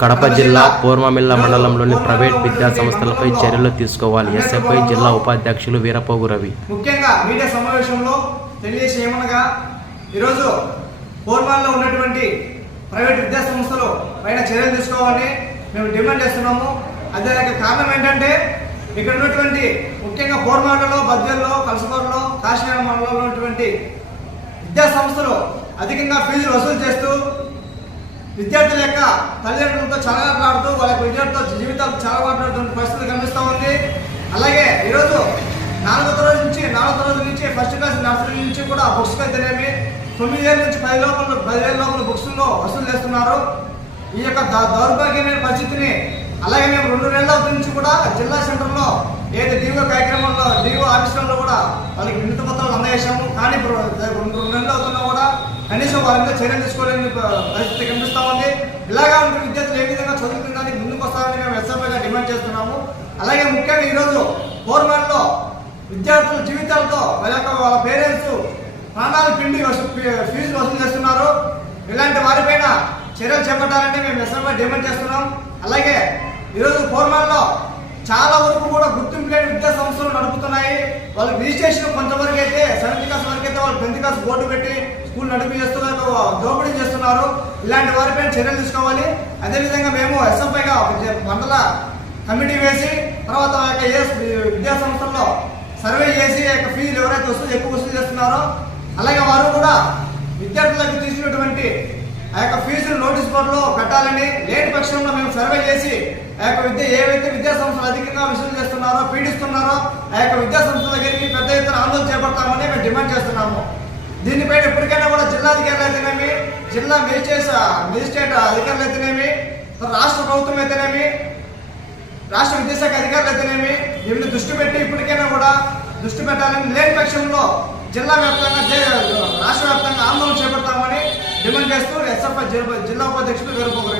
కడప జిల్లా పూర్వమిల్ల మండలంలోని ప్రైవేట్ విద్యా సంస్థలపై చర్యలు తీసుకోవాలి. ఎస్ఎఫ్ఐ జిల్లా ఉపాధ్యక్షులు వీరపోగు రవి. ముఖ్యంగా మీడియా సమావేశంలో తెలియజేసి ఏమనగా ఈరోజు పూర్వాల్లో ఉన్నటువంటి ప్రైవేట్ విద్యా సంస్థలు పైన చర్యలు తీసుకోవాలని మేము డిమాండ్ చేస్తున్నాము. అదే కారణం ఏంటంటే ఇక్కడ ఉన్నటువంటి ముఖ్యంగా పూర్వాలలో బద్దెల్లో కలసకూరులో కాశీనగర్ మండలంలో ఉన్నటువంటి విద్యా సంస్థలు అధికంగా ఫీజులు వసూలు చేస్తూ విద్యార్థుల యొక్క తల్లిదండ్రులతో మాట్లాడుతూ వాళ్ళ యొక్క విద్యార్థులతో జీవితాలు మాట్లాడుతున్న పరిస్థితి కనిపిస్తూ ఉంది. అలాగే ఈరోజు నాలుగో రోజు నుంచి నాలుగో రోజు నుంచి ఫస్ట్ క్లాస్ నర్సరీ నుంచి కూడా బుక్స్ అయితేనేమి తొమ్మిది వేల నుంచి పది లోపల పదివేల లోపల బుక్స్లో వసూలు చేస్తున్నారు. ఈ యొక్క దౌర్భాగ్యమైన పరిస్థితిని అలాగే మేము రెండు నెలల నుంచి కూడా జిల్లా సెంటర్లో ఏది డిఓ కార్యక్రమంలో డిఓ ఆఫీసులో కూడా వాళ్ళకి వినతి పత్రాలు అందజేశాము. కానీ ఇప్పుడు రెండు రెండు నెలలు అవుతున్నా కూడా కనీసం వారి మీద చర్యలు తీసుకోలేని పరిస్థితి కనిపిస్తా ఉంది. ఇలాగా ఉంటే విద్యార్థులు ఏ విధంగా చదువుతుందని ముందుకు వస్తారని మేము ఎస్ఎంఐగా డిమాండ్ చేస్తున్నాము. అలాగే ముఖ్యంగా ఈరోజు గవర్నమెంట్లో విద్యార్థుల జీవితాలతో వాళ్ళ వాళ్ళ పేరెంట్స్ ప్రాణాలు పిండి ఫీ- ఫీజులు వసూలు చేస్తున్నారు. ఇలాంటి వారిపైన చర్యలు చేపట్టాలని మేము ఎస్ఎంఐ డిమాండ్ చేస్తున్నాం. అలాగే ఈరోజు ఫోర్మాల్లో చాలా వరకు కూడా గుర్తింపు లేని విద్యా వాళ్ళు రిజిస్ట్రేషన్ కొంతవరకు అయితే సెవెంత్ క్లాస్ వరకు అయితే వాళ్ళు టెన్త్ క్లాస్ బోర్డు పెట్టి స్కూల్ నడిపి చేస్తున్నారు దోపిడీ చేస్తున్నారు. ఇలాంటి వారిపైన చర్యలు తీసుకోవాలి. అదేవిధంగా మేము ఎస్ఎంపైగా మండల కమిటీ వేసి తర్వాత ఆ యొక్క ఏ విద్యా సంస్థల్లో సర్వే చేసి ఆ యొక్క ఫీజులు ఎవరైతే వసూలు ఎక్కువ వసూలు చేస్తున్నారో అలాగే వారు కూడా విద్యార్థులకు తీసుకున్నటువంటి ఆ యొక్క ఫీజులు నోటీస్ బోర్డులో పెట్టాలని లేని పక్షంలో మేము సర్వే చేసి ఆ యొక్క విద్య ఏవైతే విద్యా సంస్థలు అధికంగా వసూలు చేస్తున్నారో పీడిస్తున్నారో ఆ యొక్క విద్యా సంస్థల దగ్గరికి పెద్ద ఎత్తున ఆందోళన చేపడతామని మేము డిమాండ్ చేస్తున్నాము. దీనిపై ఎప్పటికైనా కూడా జిల్లాధికారులు అయితేనేమి జిల్లా మేజిస్ట్రేట్ మేజిస్ట్రేట్ అధికారులు అయితేనేమి రాష్ట్ర ప్రభుత్వం అయితేనేమి రాష్ట్ర విద్యాశాఖ అధికారులు అయితేనేమి దీన్ని దృష్టి పెట్టి ఇప్పటికైనా కూడా దృష్టి పెట్టాలని లేని పక్షంలో జిల్లా వ్యాప్తంగా రాష్ట్ర వ్యాప్తంగా ఆందోళన చేపడతామని డిమాండ్ చేస్తూ ఎస్ఎఫ్ఐ జిల్లా ఉపాధ్యక్షుడు వీరపోగు